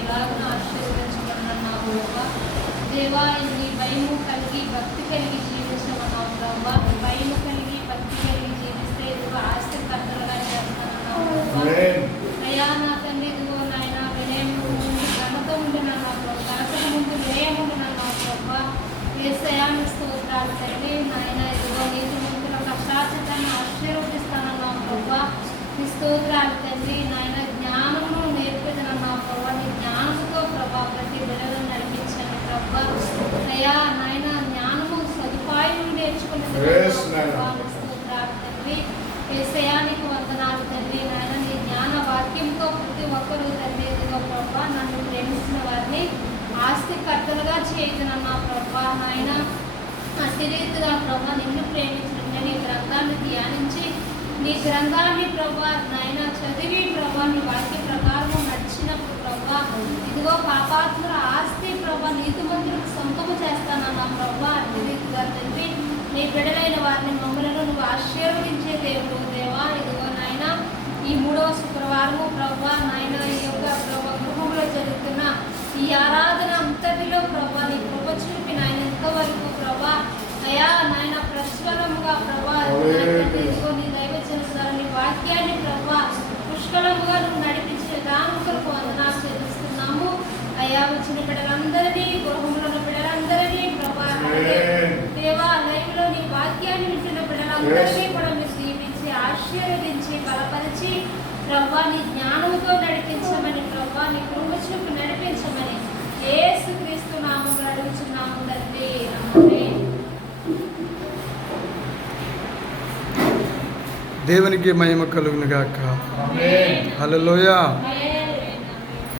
ఎలాగో ఆశీర్వదించబడినాను నా ప్రభా దేవా నీ భయము కలిగి భక్తి కలిగి జీవించమన్నావు ప్రభా భయము కలిగి భక్తి కలిగి జీవిస్తే ఇదిగో ఆస్తి కర్తలుగా చేస్తానన్నావు ప్రభా ఆమేన్. అయ్యా నా తండ్రి ఇదిగో నాయన వినయం ముందు ఘనత ఉండి నన్ను ఘనత ముందు వినయం ఉండి నన్ను ప్రభా ఏసయాన్ని స్తోత్రాలు తండ్రి నాయన ఇదిగో నీతి ముందుల కష్టాచితాన్ని ఆశీర్వదిస్తానన్నావు ప్రభా నీ స్తోత్రాలు తండ్రి నాయన జ్ఞానమును నేర్పిదనన్నావు ప్రభా నీ జ్ఞానంతో ప్రభా ప్రతి బిడ్డలను నడిపించండి ప్రభా అయ్యా నాయన జ్ఞానము సదుపాయం నేర్చుకుని తండ్రి ఏసయానికి వందనాలు తండ్రి నాయన నీ జ్ఞాన వాక్యంతో ప్రతి ఒక్కరూ తండ్రి ఇదిగో ప్రభా నన్ను ప్రేమించిన వారిని ఆస్తి కట్టలుగా చేయదనన్నా ప్రభా నాయన. అతి రీతిగా ప్రభా నిన్ను ప్రేమించిన నీ గ్రంథాన్ని ధ్యానించి నీ గ్రంథాన్ని ప్రభా నాయన చదివి ప్రభా నీ వాక్య ప్రకారం నడిచినప్పుడు ప్రభా ఇదిగో పాపాత్ముల ఆస్తి ప్రభా నీతిమంతులకు సొంతము చేస్తానన్నా ప్రభా అతి రీతిగా తండ్రి నీ బిడలైన వారిని మమ్మలను నువ్వు ఆశీర్వదించే దేవుడు దేవా. ఇదిగో నాయన ఈ మూడవ శుక్రవారము ప్రభా నాయన ఈ యొక్క ప్రభా గృహంలో జరుగుతున్న ఈ ఆరాధన అంతటిలో ప్రభా నీ కృప చూపి నాయన ఎంతవరకు ప్రభా. అయా నాయన ప్రజ్వలముగా ప్రభా. ఇదిగో నీ దైవచన ద్వారా నీ వాక్యాన్ని ప్రభా పుష్కలముగా నువ్వు నడిపించిన దాని కొరకు వందనాలు చెల్లిస్తున్నాము. అయ్యా వచ్చిన బిడ్డలందరినీ గృహంలో ఉన్న బిడ్డలందరినీ ప్రభా అలాగే ఆమేన్. దేవా లైవ్లో నీ వాక్యాన్ని వింటున్న బిడ్డలందరినీ కూడా మీరు దీవించి ఆశీర్వదించి బలపరిచి ప్రభా నీ జ్ఞానంతో నడిపించమని ప్రభా నీ కృప చూపు నడిపించమని క్రీస్తు అడుగుచున్నాము తండ్రి. దేవునికి మహిమ కలుగును గాక ఆమేన్. హల్లెలూయా మహిమ